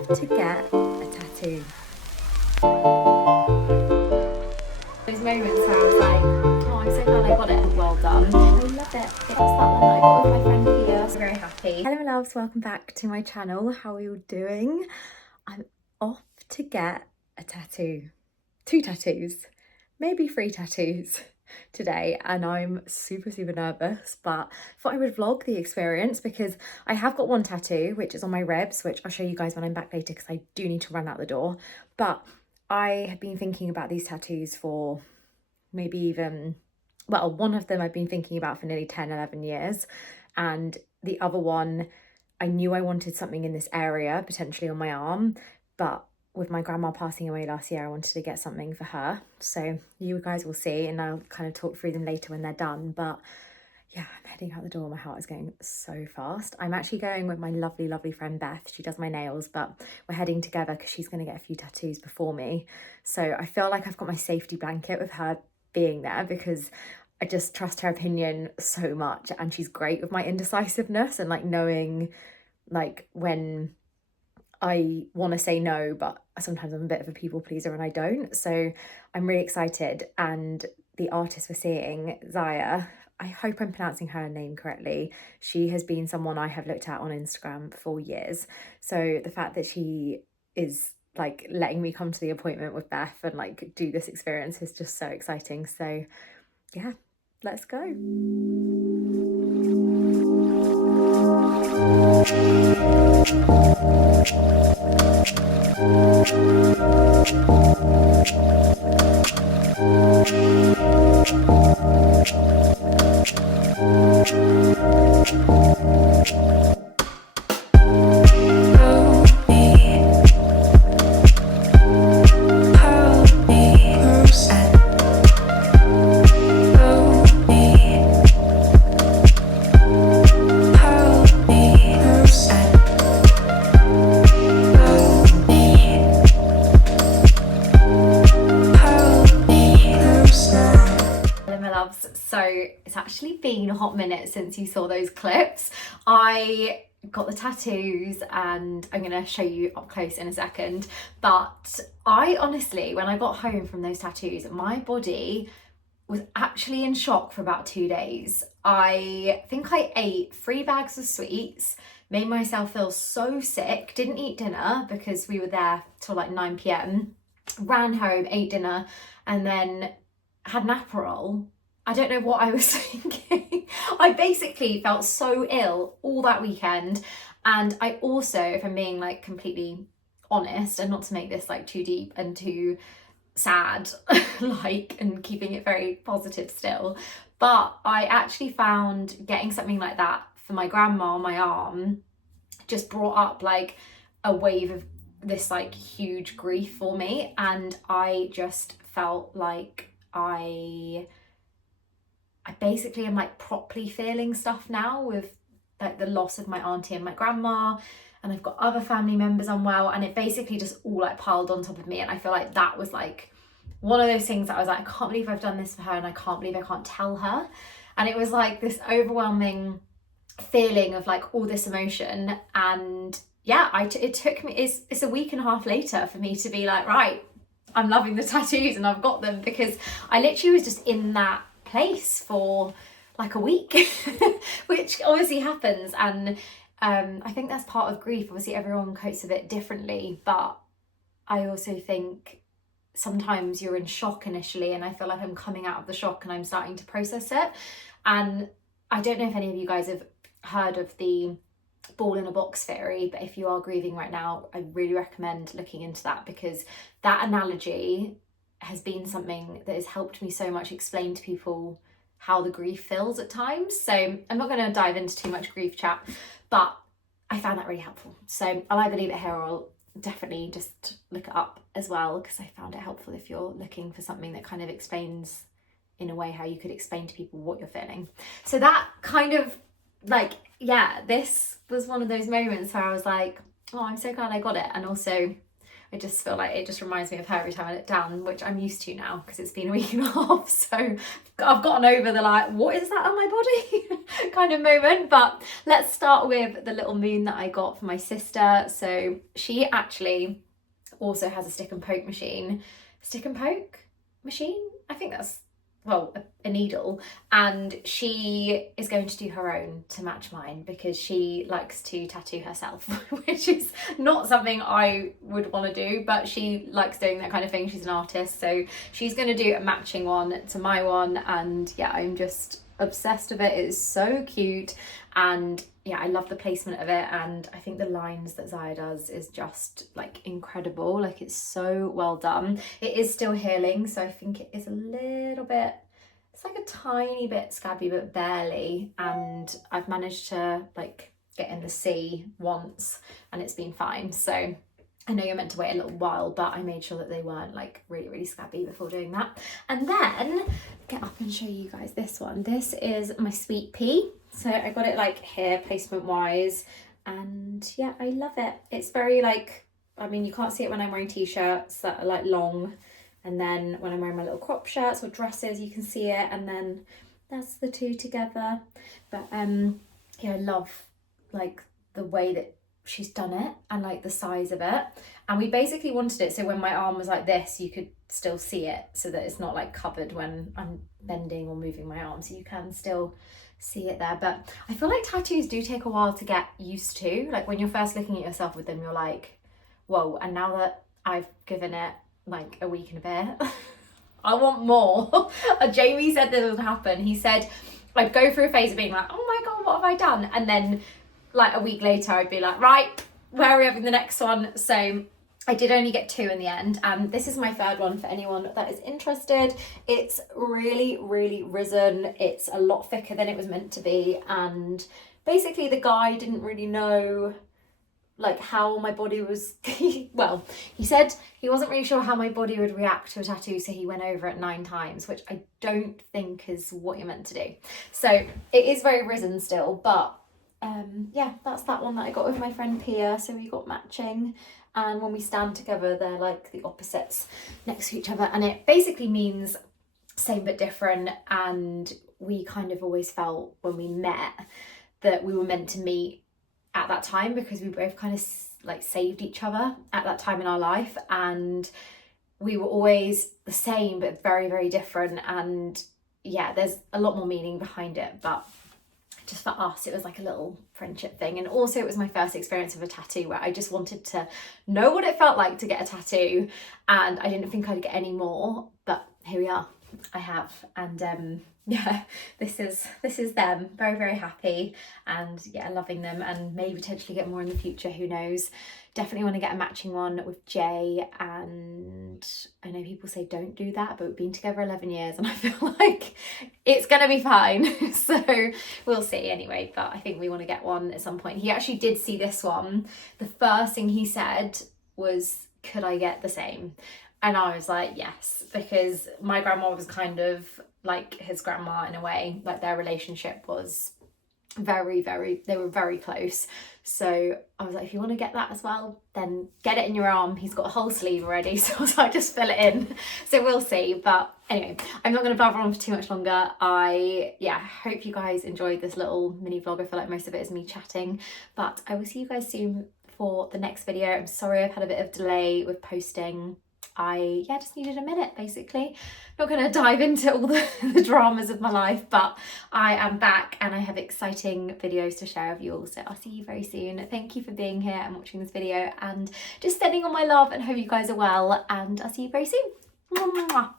off to get a tattoo. Those moments where I was like, oh, I'm so glad I got it. Well done. I love it. It's that one that I got with my friend here. I'm very happy. Hello my loves, welcome back to my channel. How are you all doing? I'm off to get a tattoo. 2 tattoos, maybe 3 tattoos today, and I'm super nervous, but thought I would vlog the experience because I have got one tattoo which is on my ribs, which I'll show you guys when I'm back later because I do need to run out the door. But I have been thinking about these tattoos for maybe even, well, one of them I've been thinking about for nearly 10-11 years, and the other one I knew I wanted something in this area, potentially on my arm, but with my grandma passing away last year, I wanted to get something for her. So you guys will see, and I'll kind of talk through them later when they're done. But yeah, I'm heading out the door. My heart is going so fast. I'm actually going with my lovely friend Beth. She does my nails, but we're heading together because she's going to get a few tattoos before me. So I feel like I've got my safety blanket with her being there because I just trust her opinion so much, and she's great with my indecisiveness and like knowing like when I want to say no, but sometimes I'm a bit of a people pleaser and I don't. So I'm really excited. And the artist we're seeing, Zaya, I hope I'm pronouncing her name correctly. She has been someone I have looked at on Instagram for years. So the fact that she is like letting me come to the appointment with Beth and like do this experience is just so exciting. So yeah, let's go. So it's actually been a hot minute since you saw those clips. I got the tattoos and I'm going to show you up close in a second, but I honestly, when I got home from those tattoos, my body was actually in shock for about 2 days. I think I ate 3 bags of sweets, made myself feel so sick, didn't eat dinner because we were there till like 9 p.m, ran home, ate dinner, and then had an Aperol. I don't know what I was thinking. I basically felt so ill all that weekend. And I also, if I'm being like completely honest, and not to make this like too deep and too sad, like, and keeping it very positive still, but I actually found getting something like that for my grandma on my arm just brought up like a wave of this like huge grief for me. And I just felt like I basically am like properly feeling stuff now with like the loss of my auntie and my grandma, and I've got other family members unwell, and it basically just all like piled on top of me. And I feel like that was like one of those things that I was like, I can't believe I've done this for her, and I can't believe I can't tell her. And it was like this overwhelming feeling of like all this emotion. And yeah, it took me, it's a week and a half later for me to be like, right, I'm loving the tattoos and I've got them, because I literally was just in that place for like a week, which obviously happens. And I think that's part of grief. Obviously everyone copes with it differently, but I also think sometimes you're in shock initially, and I feel like I'm coming out of the shock and I'm starting to process it. And I don't know if any of you guys have heard of the ball in a box theory, but if you are grieving right now, I really recommend looking into that, because that analogy has been something that has helped me so much explain to people how the grief feels at times. So I'm not going to dive into too much grief chat, but I found that really helpful. So I'll either leave it here or I'll definitely just look it up as well, because I found it helpful if you're looking for something that kind of explains in a way how you could explain to people what you're feeling. So that kind of like, yeah, this was one of those moments where I was like, oh, I'm so glad I got it. And also I just feel like it just reminds me of her every time I look down, which I'm used to now because it's been a week and a half. So I've gotten over the like, what is that on my body kind of moment. But let's start with the little moon that I got for my sister. So she actually also has a stick and poke machine. Stick and poke machine? I think that's, well, a needle, and she is going to do her own to match mine because she likes to tattoo herself, which is not something I would want to do, but she likes doing that kind of thing. She's an artist, so she's going to do a matching one to my one, and yeah, I'm just obsessed with it. It is so cute, and yeah, I love the placement of it, and I think the lines that Zaya does is just like incredible. Like, it's so well done. It is still healing, so I think it is a little bit, it's like a tiny bit scabby, but barely, and I've managed to like get in the C once and it's been fine. So I know you're meant to wait a little while, but I made sure that they weren't like really scabby before doing that. And then get up and show you guys this one. This is my sweet pea. So I got it like here placement wise, and yeah, I love it. It's very like, I mean, you can't see it when I'm wearing t-shirts that are like long, and then when I'm wearing my little crop shirts or dresses you can see it, and then that's the two together. But yeah, I love like the way that she's done it and like the size of it, and we basically wanted it so when my arm was like this you could still see it, so that it's not like covered when I'm bending or moving my arm, so you can still see it there. But I feel like tattoos do take a while to get used to. Like, when you're first looking at yourself with them, you're like, whoa, and now that I've given it like a week and a bit, I want more. Jamie said this would happen. He said I'd go through a phase of being like, oh my god, what have I done? And then like a week later I'd be like, right, where are we having the next one? So I did only get 2 in the end, and this is my 3rd one for anyone that is interested. It's really risen. It's a lot thicker than it was meant to be, and basically the guy didn't really know like how my body was well, he said he wasn't really sure how my body would react to a tattoo, so he went over it 9 times, which I don't think is what you're meant to do. So it is very risen still, but yeah, that's that one that I got with my friend Pia. So we got matching, and when we stand together they're like the opposites next to each other, and it basically means same but different. And we kind of always felt when we met that we were meant to meet at that time, because we both kind of like saved each other at that time in our life, and we were always the same but very different. And yeah, there's a lot more meaning behind it, but just for us it was like a little friendship thing. And also it was my first experience of a tattoo where I just wanted to know what it felt like to get a tattoo, and I didn't think I'd get any more, but here we are, I have. And yeah, this is them. Very happy, and yeah, loving them, and maybe potentially get more in the future, who knows. Definitely want to get a matching one with Jay, and I know people say don't do that, but we've been together 11 years and I feel like it's gonna be fine. So we'll see anyway, but I think we want to get one at some point. He actually did see this one. The first thing he said was, could I get the same? And I was like, yes, because my grandma was kind of like his grandma in a way. Like, their relationship was very, they were very close. So I was like, if you want to get that as well, then get it in your arm. He's got a whole sleeve already, so I was like, just fill it in. So we'll see. But anyway, I'm not going to blabber on for too much longer. I hope you guys enjoyed this little mini vlog. I feel like most of it is me chatting, but I will see you guys soon for the next video. I'm sorry I've had a bit of delay with posting. I just needed a minute, basically. Not going to dive into all the dramas of my life, but I am back and I have exciting videos to share with you all, so I'll see you very soon. Thank you for being here and watching this video, and just sending all my love, and hope you guys are well, and I'll see you very soon. Mwah, mwah, mwah.